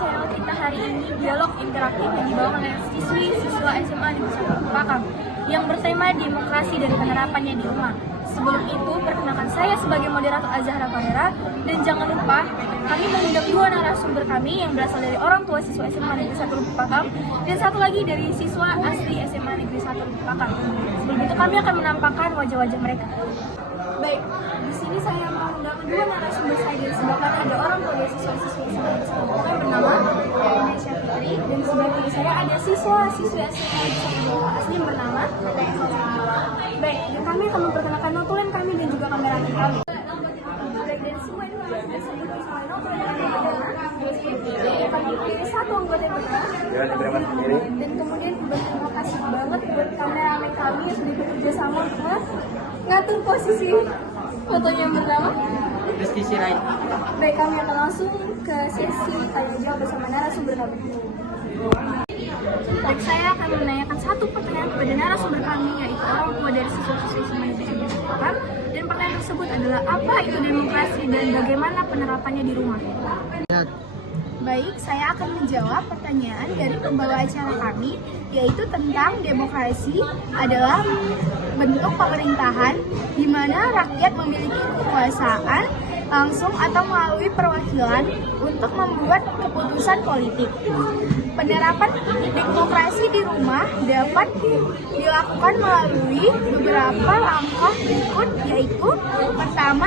channel kita hari ini dialog interaktif yang dibawa oleh siswa SMA Negeri 1 Pakam yang bertema demokrasi dan penerapannya di rumah. Sebelum itu, perkenalkan saya sebagai moderator Azahra Kamera, dan jangan lupa kami mengundang dua narasumber kami yang berasal dari orang tua siswa SMA Negeri 1 Lubuk Pakam dan satu lagi dari siswa asli SMA Negeri 1 Lubuk Pakam. Sebelum itu kami akan menampakkan wajah-wajah mereka. Baik, di sini saya mengundang dua narasumber saya dari sebelah kanan ada orang tua dari siswa-siswa SMA Negeri 1 Lubuk Pakam bernama Indonesia Fitri, dan di sebelah kiri saya ada siswa-siswi SMA Negeri 1 Lubuk Pakam asli yang bernama Baik, dan kami akan memperkenalkan notulen kami dan juga kamera kami. Baik, dan semua ini sudah sebut sesuai notulen kami akan dipilih satu anggota yang benar. Dan kemudian berterima kasih banget buat kameramen kami yang sudah bekerja sama untuk ngatur posisi fotonya yang pertama. Rizky Sirait. Baik, kami akan langsung ke sesi tanya jawab bersama narasumber kami. Baik, saya akan menanyakan satu pertanyaan kepada narasumber kami, yaitu orang tua dari siswa-siswi SMA Negeri 1 Lubuk Pakam. Dan pertanyaan tersebut adalah apa itu demokrasi dan bagaimana penerapannya di rumah. Baik, saya akan menjawab pertanyaan dari pembawa acara kami, yaitu tentang demokrasi adalah bentuk pemerintahan di mana rakyat memiliki kekuasaan langsung atau melalui perwakilan untuk membuat keputusan politik. Penerapan demokrasi di rumah dapat dilakukan melalui beberapa langkah berikut, yaitu pertama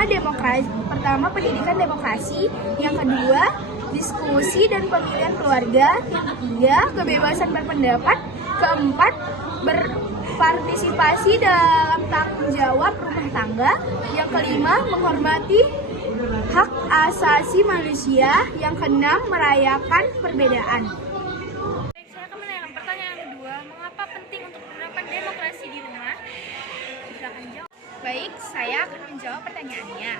pendidikan demokrasi, yang kedua diskusi dan pemilihan keluarga, yang ketiga kebebasan berpendapat, keempat berpartisipasi dalam tanggung jawab rumah tangga, yang kelima menghormati hak asasi manusia, yang keenam merayakan perbedaan. Baik, saya akan menanyakan pertanyaan kedua, mengapa penting untuk menerapkan demokrasi di rumah? Silakan jawab. Baik, saya akan menjawab pertanyaannya.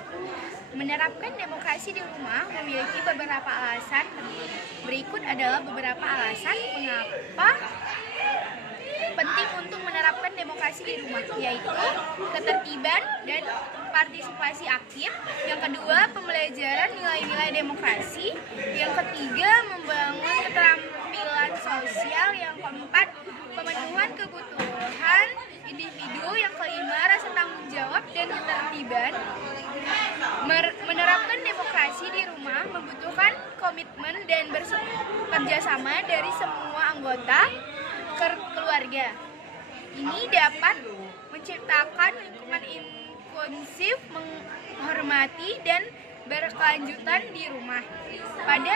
Menerapkan demokrasi di rumah memiliki beberapa alasan. Berikut adalah beberapa alasan mengapa penting untuk menerapkan demokrasi di rumah, yaitu ketertiban dan partisipasi aktif, yang kedua pembelajaran nilai-nilai demokrasi, yang ketiga membangun keterampilan sosial, yang keempat pemenuhan kebutuhan individu, yang kelima rasa tanggung jawab dan ketertiban. Menerapkan demokrasi di rumah membutuhkan komitmen dan kerjasama dari semua anggota keluarga. Ini dapat menciptakan lingkungan inklusif, menghormati dan berkelanjutan di rumah. Pada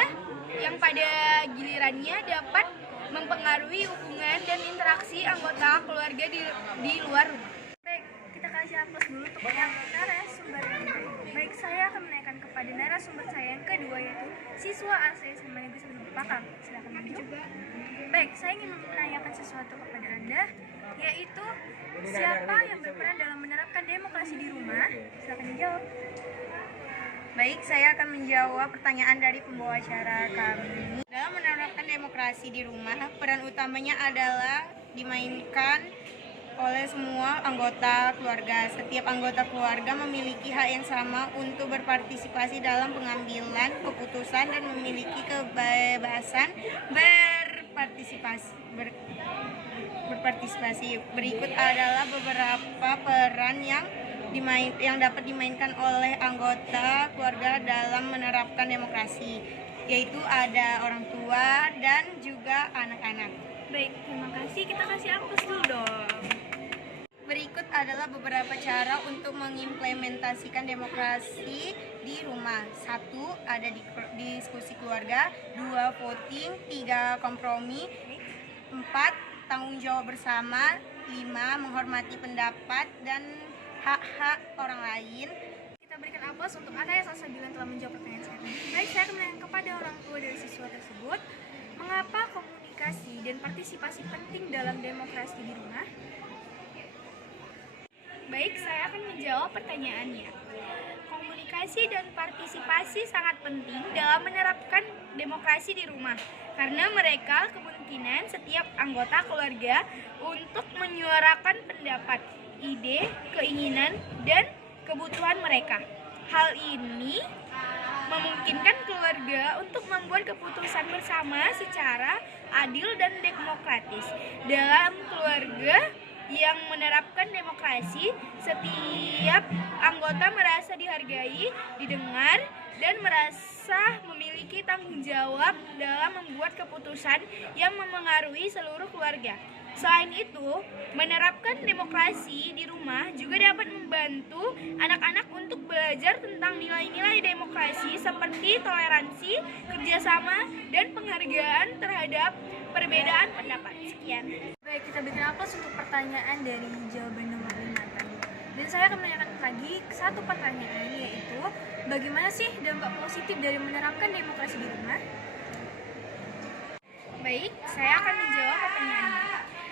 gilirannya dapat mempengaruhi hubungan dan interaksi anggota keluarga di luar rumah. Baik, kita kasih aplaus dulu untuk yang narasumber. Baik, saya akan menanyakan kepada narasumber saya yang kedua, yaitu siswa asli SMA Negeri 1 Lubuk Pakam. Silakan maju. Baik, saya ingin menanyakan sesuatu kepada Anda, yaitu siapa yang berperan dalam menerapkan demokrasi di rumah? Silakan dijawab. Baik, saya akan menjawab pertanyaan dari pembawa acara kami. Dalam menerapkan demokrasi di rumah, peran utamanya adalah dimainkan oleh semua anggota keluarga. Setiap anggota keluarga memiliki hak yang sama untuk berpartisipasi dalam pengambilan keputusan dan memiliki kebebasan berpartisipasi. Berikut adalah beberapa peran yang dapat dimainkan oleh anggota keluarga dalam menerapkan demokrasi, yaitu ada orang tua dan juga anak-anak. Baik, terima kasih. Kita kasih aplaus dulu dong. Berikut adalah beberapa cara untuk mengimplementasikan demokrasi di rumah. 1. Ada diskusi keluarga. 2. Voting. 3. Kompromi. 4. Tanggung jawab bersama. 5. Menghormati pendapat dan hak-hak orang lain. Kita berikan aplaus untuk Anda yang salsabilan telah menjawab pertanyaan saya. Baik, saya akan menanyakan kepada orang tua dari siswa tersebut, mengapa komunikasi dan partisipasi penting dalam demokrasi di rumah? Baik, saya akan menjawab pertanyaannya. Komunikasi dan partisipasi sangat penting dalam menerapkan demokrasi di rumah, karena mereka kemungkinan setiap anggota keluarga untuk menyuarakan pendapat, ide, keinginan, dan kebutuhan mereka. Hal ini memungkinkan keluarga untuk membuat keputusan bersama secara adil dan demokratis. Dalam keluarga yang menerapkan demokrasi, setiap anggota merasa dihargai, didengar, dan merasa memiliki tanggung jawab dalam membuat keputusan yang memengaruhi seluruh keluarga. Selain itu, menerapkan demokrasi di rumah juga dapat membantu anak-anak untuk belajar tentang nilai-nilai demokrasi seperti toleransi, kerjasama, dan penghargaan terhadap perbedaan pendapat. Sekian. Baik, kita berikan aplaus untuk pertanyaan dari jawaban nomor 5 tadi. Dan saya akan menanyakan lagi satu pertanyaan, yaitu bagaimana sih dampak positif dari menerapkan demokrasi di rumah? Baik, saya akan menjawab pertanyaannya.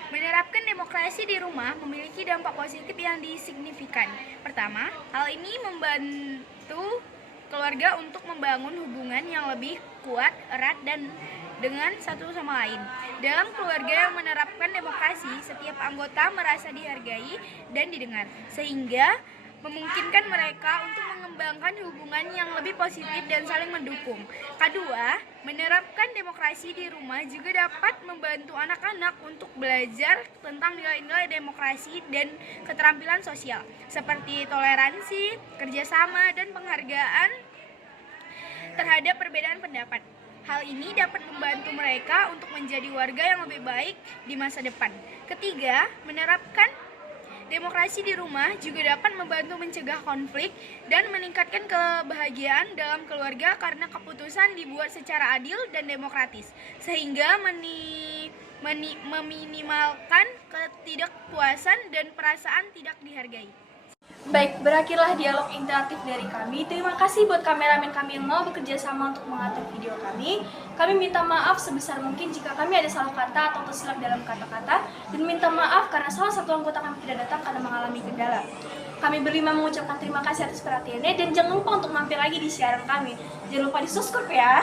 Menerapkan demokrasi di rumah memiliki dampak positif yang signifikan. Pertama, hal ini membantu keluarga untuk membangun hubungan yang lebih kuat, erat, dan dengan satu sama lain. Dalam keluarga yang menerapkan demokrasi, setiap anggota merasa dihargai dan didengar, sehingga memungkinkan mereka untuk mengembangkan hubungan yang lebih positif dan saling mendukung. Kedua, menerapkan demokrasi di rumah juga dapat membantu anak-anak untuk belajar tentang nilai-nilai demokrasi dan keterampilan sosial, seperti toleransi, kerjasama, dan penghargaan terhadap perbedaan pendapat. Hal ini dapat membantu mereka untuk menjadi warga yang lebih baik di masa depan. Ketiga, menerapkan demokrasi di rumah juga dapat membantu mencegah konflik dan meningkatkan kebahagiaan dalam keluarga karena keputusan dibuat secara adil dan demokratis, sehingga meminimalkan ketidakpuasan dan perasaan tidak dihargai. Baik, berakhirlah dialog interaktif dari kami. Terima kasih buat kameramen kami yang mau bekerja sama untuk mengatur video kami. Kami minta maaf sebesar mungkin jika kami ada salah kata atau tersilap dalam kata-kata, dan minta maaf karena salah satu anggota kami tidak datang karena mengalami kendala. Kami berlima mengucapkan terima kasih atas perhatiannya, dan jangan lupa untuk mampir lagi di siaran kami. Jangan lupa di subscribe ya.